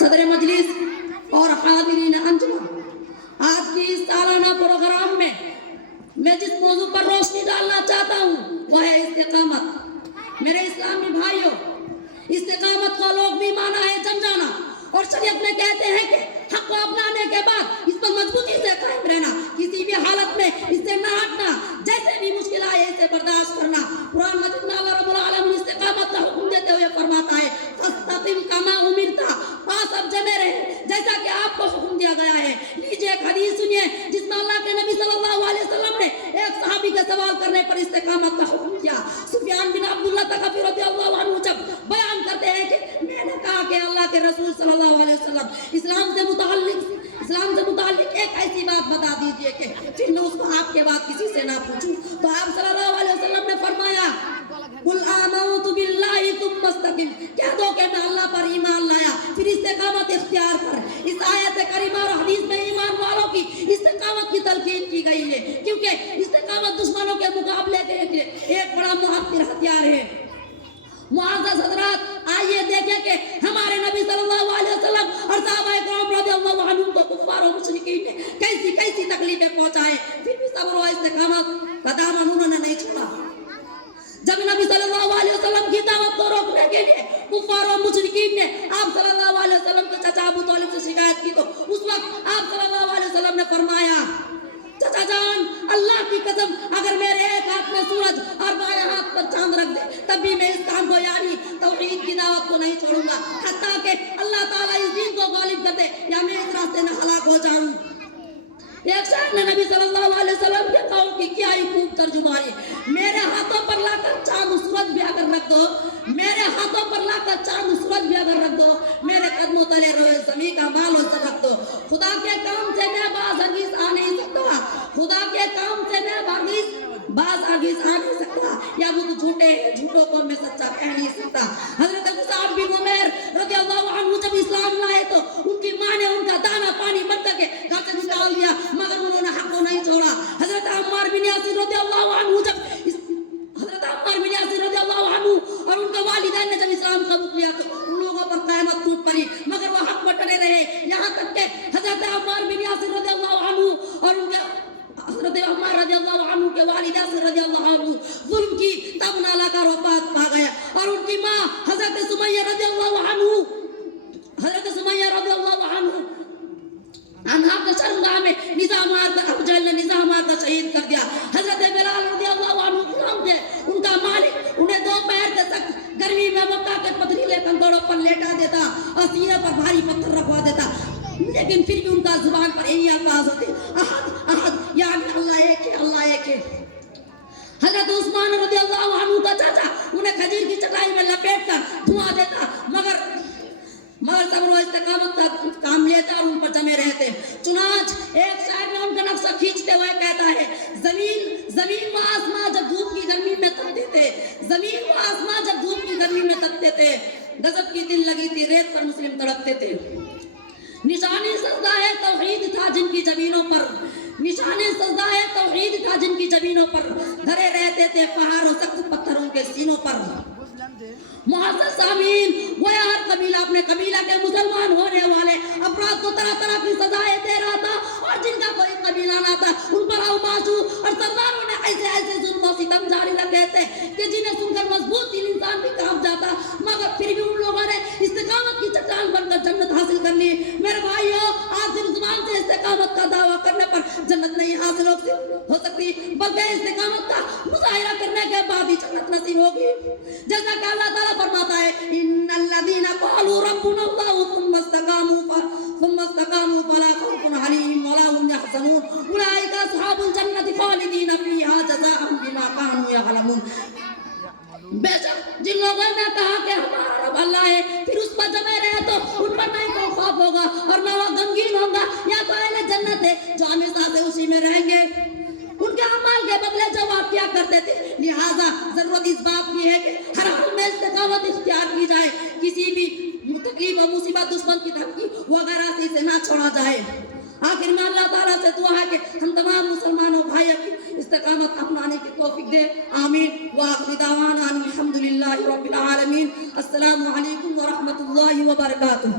صدر مجلس اور حاضرین انجمن، آج کی اس سالانہ پروگرام میں میں جس موضوع پر روشنی ڈالنا چاہتا ہوں وہ ہے استقامت۔ میرے اسلامی بھائیوں، استقامت کا لوگ بھی مانا ہے جم جانا، اور شریعت میں کہتے ہیں کہ حق کو اپنانے کے بعد اس پر مضبوطی سے قائم رہنا، کسی بھی حالت میں اس سے نہ ہٹنا، جیسے بھی مشکل آئے اسے برداشت کرنا۔ قرآن مجید میں اللہ رب العالمین استقامت کا حکم دیتے ہوئے فرماتا ہے فاستقم کما امرت، پاس اب جمے رہے جیسا کہ آپ کو حکم دیا گیا ہے۔ لیجیے ایک حدیث سنیے جس میں اللہ کے نبی صلی اللہ علیہ وسلم نے ایک صحابی کے سوال کرنے پر استقامت کا حکم دیا۔ سفیان بن عبداللہ ثقفی رضی اللہ عنہ جب بیان کرتے ہیں کہ میں نے کہا کہ اللہ کے رسول صلی اللہ علیہ وسلم اسلام سے متعلق ایک ایسی بات بتا دیجئے کہ پھر میں اس کو آپ کے بعد کسی سے نہ پوچھوں، تو آپ صلی اللہ علیہ وسلم نے فرمایا قل آمنت باللہ ثم استقم، کہہ دو کہ میں اللہ پر ایمان لایا پھر استقامت اختیار کر۔ اس آیت کریمہ اور حدیث میں ایمان والوں کی استقامت کی تلقین کی گئی ہے، کیونکہ استقامت دشمنوں کے مقابلے کے ایک بڑا مؤثر ہتھیار ہے۔ معزز حضرات، آئیے دیکھیں کہ ہمارے نبی صلی اللہ علیہ وسلم اور صحابہ کرام رضی اللہ عنہم کو کفار و مشرکین نے کیسی تکلیفیں پہنچائے، پھر بھی صبر و استقامت کا دامن انہوں نے نہیں چھوڑا۔ جب نبی صلی اللہ علیہ وسلم کی دعوت کو روکنے کے لیے کفار و مشرکین نے آپ صلی اللہ علیہ وسلم کے چچا ابو طالب سے شکایت کی، تو اس وقت آپ صلی اللہ علیہ وسلم نے فرمایا چچا جان، اللہ کی قسم اگر میرے ایک ہاتھ میں سورج اور بائیں ہاتھ پر چاند رکھ دے تب بھی میں اس کام کو یعنی توحید کی دعوت کو نہیں چھوڑوں گا، حتیٰ کہ اللہ تعالیٰ اس دین کو غالب کر دے یا میں اس راستے میں ہلاک ہو جاؤں۔ ایک شاعر نے نبی صلی اللہ علیہ وسلم کے قول کی کیا ہی خوب ترجمانی، میرے ہاتھوں پر لا کر چاند سورج بھی اگر رکھ دو، میرے ہاتھوں پر لا کر چاند سورج بھی اگر رکھ دو، میرے قدموں تلے روئے زمین کا مال و زر رکھ دو، خدا کے کام سے میں باز ہرگز آ نہیں سکتا، خدا کے کام سے میں باز ہرگز آ نہیں سکتا، یا وہ تو جھوٹے ہیں، جھوٹوں کو میں سچا کہہ نہیں سکتا۔ حضرت مصعب بن عمیر رضی اللہ عنہ جب اسلام لائے تو ان کی ماں نے ان کا دانا پانی بن کر کے گھر سے نکال دیا، مگر انہوں نے حق کو نہیں چھوڑا۔ حضرت عمار بن یاسر رضی اللہ عنہ اور ان کے والدین نے جب اسلام قبول کیا تو ان لوگوں پر قیامت ٹوٹ پڑی، مگر وہ حق پر ٹلے رہے، یہاں تک کہ حضرت عمار بن یاسر رضی اللہ عنہ اور ان کے حضرت عمار رضی اللہ عنہ کے والد یاسر رضی اللہ عنہ ظلم کی تب نالا کا وفات پا گیا، اور ان کی ماں حضرت سمیہ رضی اللہ عنہ انہا کے شرمگاہ میں نظام مار کر ابو جہل نے نظام مار کر شہید کر دیا۔ حضرت بلال رضی اللہ عنہ غلام تھے، ان کا مالک انہیں دوپہر کے سخت گرمی میں مکہ کے پتھریلے کنکڑوں پر لیٹا دیتا اور سینے پر بھاری پتھر رکھوا دیتا، لیکن پھر بھی ان کا زبان پر یہی الفاظ ہوتے احد احد، یعنی اللہ ایک ہے، اللہ ایک ہے۔ حضرت عثمان رضی اللہ عنہ کا چاچا انہیں کھجور کی چٹائی میں لپیٹ کر دھواں دیتا، مگر صبر و استقامت کا کام لیتا اور ان پر جمے رہتے۔ چنانچہ ایک شاعر نے ان کا نقشہ کھینچتے ہوئے کہتا ہے زمین و آسمان جب دھوپ کی گرمی میں تپتے تھے، زمین و آسمان جب دھوپ کی گرمی میں تپتے تھے، غضب کی دل لگی تھی ریت پر مسلم تڑپتے تھے۔ نشانی سجدہ ہے توحید تھا جن کی زمینوں پر، نشانی سجدہ ہے توحید تھا جن کی زمینوں پر، دھرے رہتے تھے پہاڑ و سخت پتھروں کے سینوں پر۔ معزز سامعین، گویا ہر قبیلہ اپنے قبیلہ کے مسلمان ہونے والے افراد کو طرح طرح کی سزائیں دے رہا تھا، اور جن کا کوئی قبیلہ نہ تھا ان پر اوباشو اور سرداروں نے ایسے ظلم و ستم جاری رکھے تھے کہ جنہیں سن کر مضبوط دل انسان بھی کانپ جاتا، مگر پھر بھی ان لوگوں نے استقامت کی چٹان بن کر جنت حاصل کر لی۔ میرے بھائیو، آج صرف زبان سے استقامت کا دعویٰ کرنے پر جنت نہیں حاصل ہو سکتی، بلکہ استقامت کا مظاہرہ کرنے کے بعد ہی جنت نصیب ہوگی۔ جیسا کہ اللہ تعالیٰ فرماتا ہے ان الذين قالوا ربنا الله ثم استقاموا فلا خوف عليهم ولا هم يحزنون اولئك اصحاب الجنة خالدين فيها جزاء بما كانوا يعملون۔ بے شک جن لوگوں نے کہا کہ ہمارا رب اللہ ہے، پھر اس پر جمے رہے تو ان پر نہ کوئی خوف ہوگا اور نہ وہ غمگین ہوگا، یا تو اہل جنت ہے جو ہمیشہ سے اسی میں رہیں گے۔ ان کے اعمال کے بدلے جواب کیا کرتے تھے، لہذا ضرورت اس بات کی ہے کہ ہر حال میں استقامت اختیار کی جائے، کسی بھی تکلیف و مصیبت دشمن کی دھمکی وغیرہ سے اسے نہ چھوڑا جائے۔ آخر میں اللہ تعالیٰ سے دعا ہے کہ ہم تمام مسلمانوں بھائیوں کی استقامت اپنانے کی توفیق دے، آمین۔ وآخر دعوانا الحمدللہ رب العالمین۔ السلام علیکم ورحمۃ اللہ وبرکاتہ۔